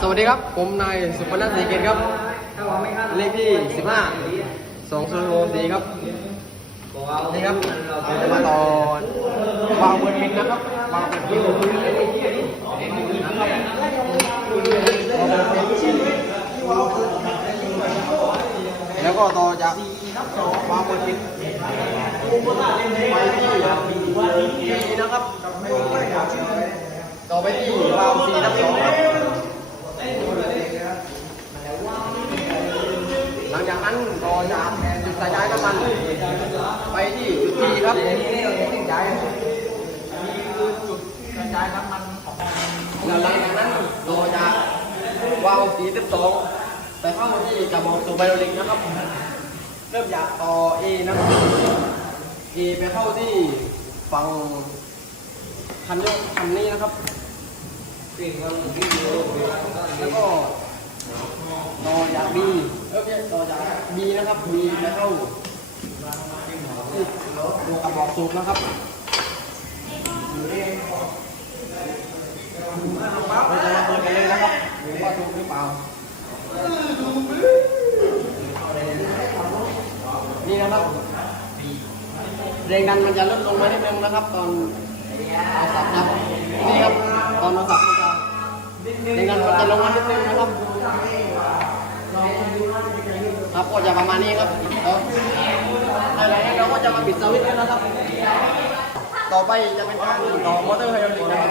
สวัสดีครับ ผมนายสุพนัทศรีเกตครับ เลขที่ 15 2 0 6 4ครับ นี่ครับจะมาต่อวางบนมินนะครับวางบนมินแล้วก็ต่อจากวางบนมินไปที่นะครับ ต่อไปที่วางสีนับสองครับ หลังจากนั้นจากจุดสายย้ายน้ำมันไปที่จุดทีครับย้ายแล้วหลังจากนั้นต่อจากวาวสีสิบสองไปเข้าที่กระบอกสูบไบโอลิกนะครับ เริ่มจากต่อ A นะครับ A ไปเข้าที่ฝั่งคันโยกคันนี้นะครับแล้วก็ต่อจาก B เออไม่ใช่ต่อจาก B นะครับ B ไปเข้าที่ตัวกระบอกสูบนะครับเราจะมาเปิดกันเลยนะครับว่าถูกหรือเปล่า นี่นะครับแรงดันมันจะลดลงมานิดนึงนะครับ ตอนเอาสับครับนี่ครับตอนเอาสับมันจะแรงดันมันจะลงมานิดนึงนะครับ ครับก็จะประมาณนี้ครับอะไรเราก็จะมาปิดสวิตช์แล้วนะครับ ต่อไปจะเป็นการต่อมอเตอร์ไฮดรอลิกนะครับ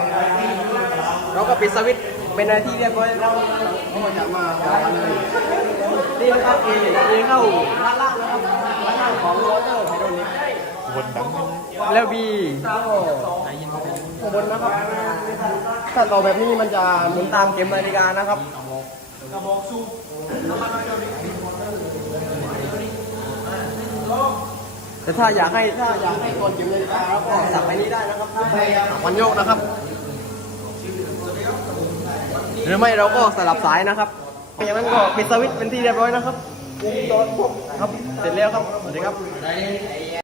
เราก็ปิดสวิตช์เป็นหนาที่เรียบร้อยแล้วเราก็จะมานี่นะครับเอเอเข้าด้านล่างนะครับด้านล่างของมอเตอร์ไฮดรอลิกวนดังแล้วบีข้างบนนะครับถ้าต่อแบบนี้มันจะหมุนตามเข็มนาฬิกานะครับ แต่ถ้าอยากให้ถ้าอยากให้กดเข็มนาฬิกาแล้วก็สับไปนี้ได้นะครับวันโยกนะครับ หรือไม่เราก็สลับสายนะครับอย่างนั้นก็ปิดสวิตช์เป็นที่เรียบร้อยนะครับวงจรครบครับเสร็จแล้วครับสวัสดีครับ